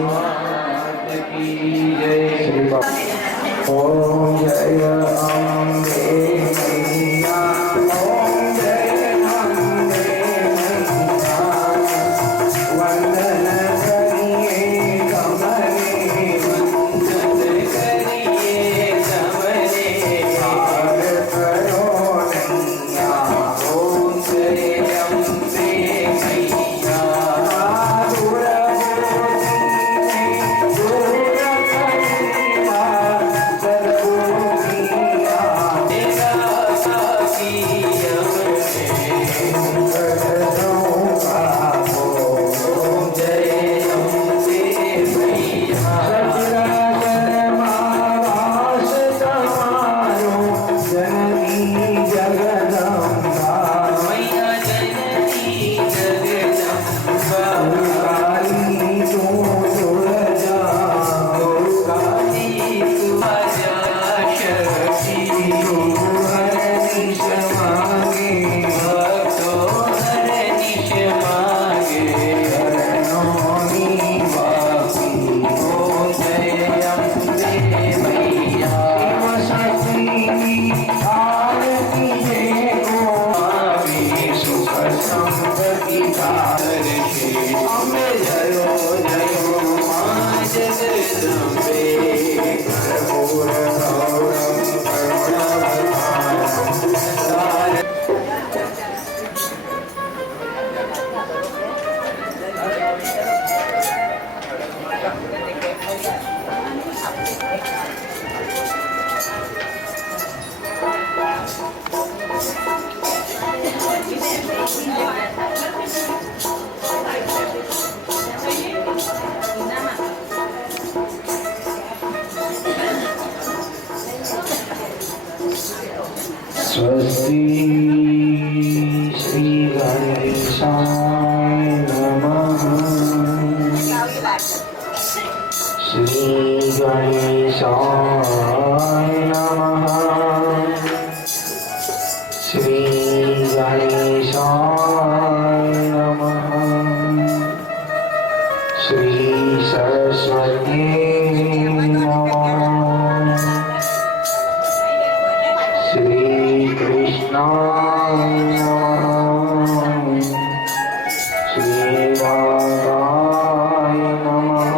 मात की जय। ओम जय अम्बे मैया, ओम जय अम्बे मैया, वंदन करिए कमरे, वंदन करिए कमरे, हार करो नैया। ओम जय अम्बे मैया, दूर स्वस्ति श्री गणेशाय नमः। श्री गणेशाय नमः। श्री गणेशाय नमः। श्री सरस्वती नमः। श्री कृष्णाय नमः। श्री राधाय नमः।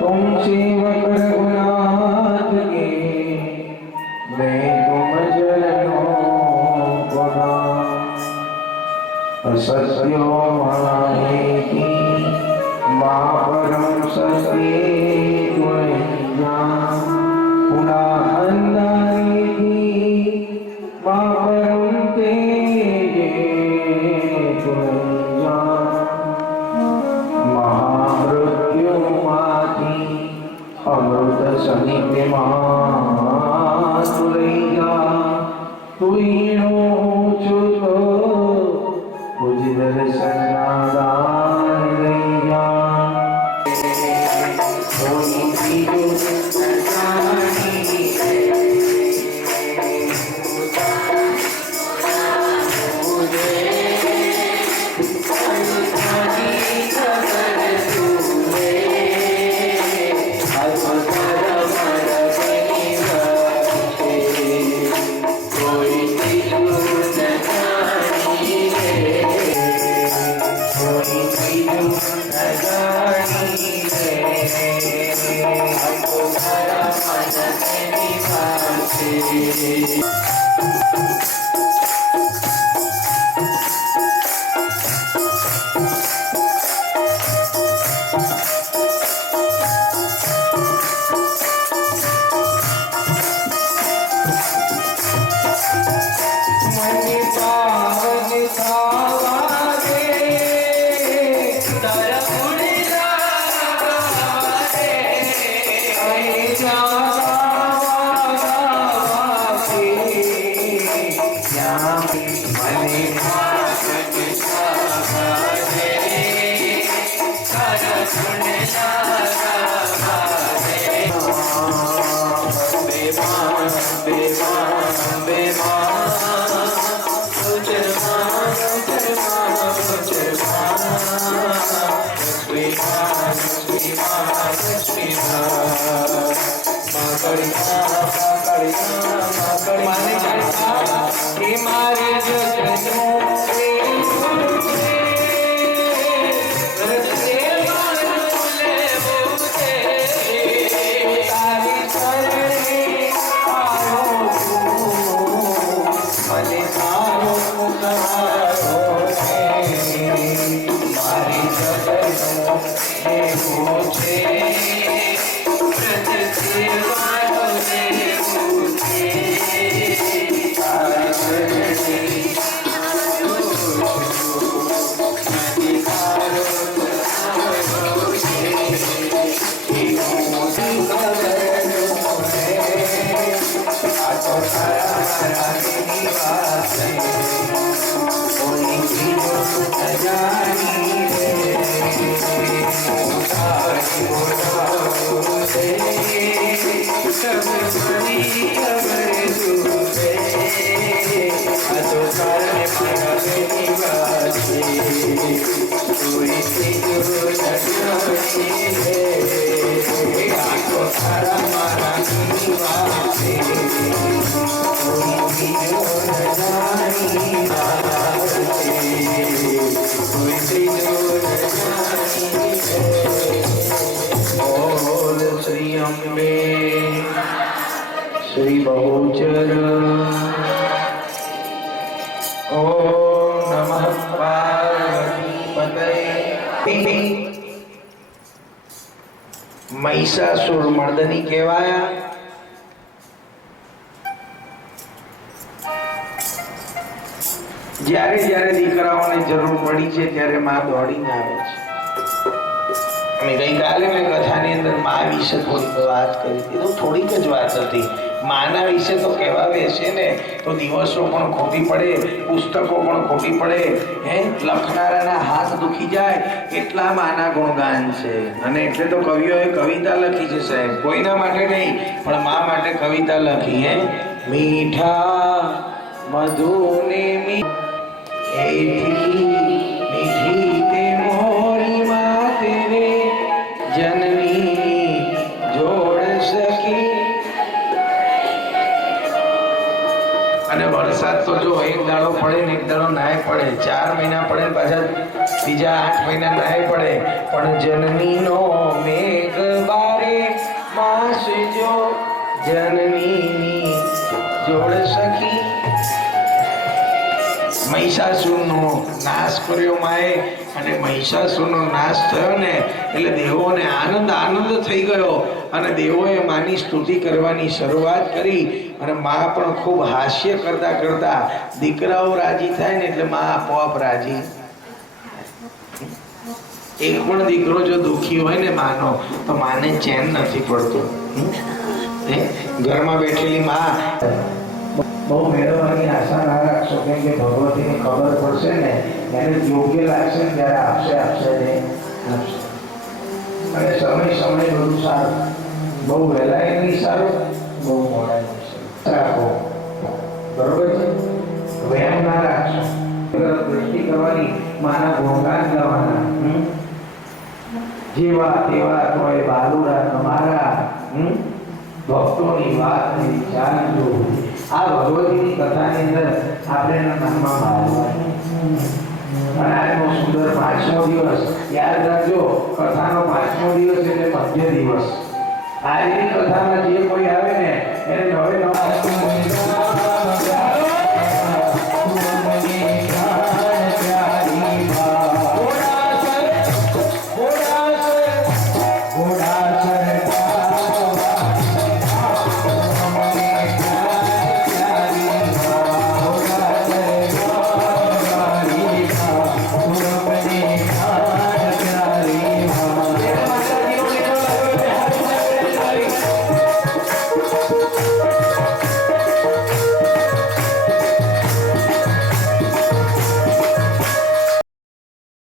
तुम सेवक रघुनाथ के, मैं तुम चरणों को असत्यो माहेति मां परम सत्ये त्वया, पुनः अन्नारेति मां परम तेजे त्वया, महामृत्युमाति अमृत सनिधिमां तुलैया, तुइनो चुतो तुझ दर्शन दान लैया। श्री बहुचर ओम नमः पार्वती पतये। महिषासुर मर्दनी कहेवाया। જ્યારે જ્યારે દીકરાઓને જરૂર પડી છે ત્યારે માં દોડીને આવે છે। અને ગઈકાલે મેં કથાની અંદર માં વિશે થોડીક વાત કરી હતી, તો થોડીક જ વાત હતી। માના વિશે તો કહેવા બેસે ને તો દિવસો પણ ખોટી પડે, પુસ્તકો પણ ખોટી પડે, હે લખનારાના હાથ દુખી જાય એટલા માના ગુણગાન છે। અને એટલે તો કવિઓએ કવિતા લખી છે સાહેબ, કોઈના માટે નહીં પણ માં માટે કવિતા લખી। હે મીઠા મધુને मीठी ते मोरी माँ तेरे जननी जोड़ सकी। અને વરસાદ તો જો એક દાડો પડે ને એક દાડો નાય પડે, 4 મહિના પડે ને પાછા બીજા 8 મહિના નાય પડે, પણ જનનીનો મેઘ બારે માસ જો જનની જોડ સખી। महिषासुरનો નાશ કર્યો માએ, અને महिषासुरનો નાશ થયો ને એટલે દેવોને આનંદ આનંદ થઈ ગયો, અને દેવોએ માની સ્તુતિ કરવાની શરૂઆત કરી। અને માં પણ ખૂબ હાસ્ય કરતા કરતા દીકરાઓ રાજી થાય ને એટલે માં આપોઆપ રાજી। એક પણ દીકરો જો દુખી હોય ને માનો તો માને ચેન નથી પડતું। ઘરમાં બેઠેલી માં બહુ મેળવવાની આશા ના રાખશો, કેમ કે ભગવતીને ખબર પડશે ને એને યોગ્ય લાગશે ને ત્યારે આપશે આપશે ને આપશે। અને સમય બધું સારું, બહુ વહેલા નહીં સારું, બહુ મોડા નહીં સારું રાખો, બરોબર છે? વેમ ના રાખશો, દૃષ્ટિ કરવાની, માના ગુણગાન ગાવાના, જેવા તેવા તોય બાલુરા તમારા ભક્તોની વાત વિચારજો। આ ભગવતીની કથાની અંદર આપણે એના નામમાં મારવાની। અને આજનો સુંદર 5મો દિવસ યાદ રાખજો, કથાનો 5મો દિવસ એટલે મધ્ય દિવસ। આજની કથામાં જે કોઈ આવે ને એને નવે નવા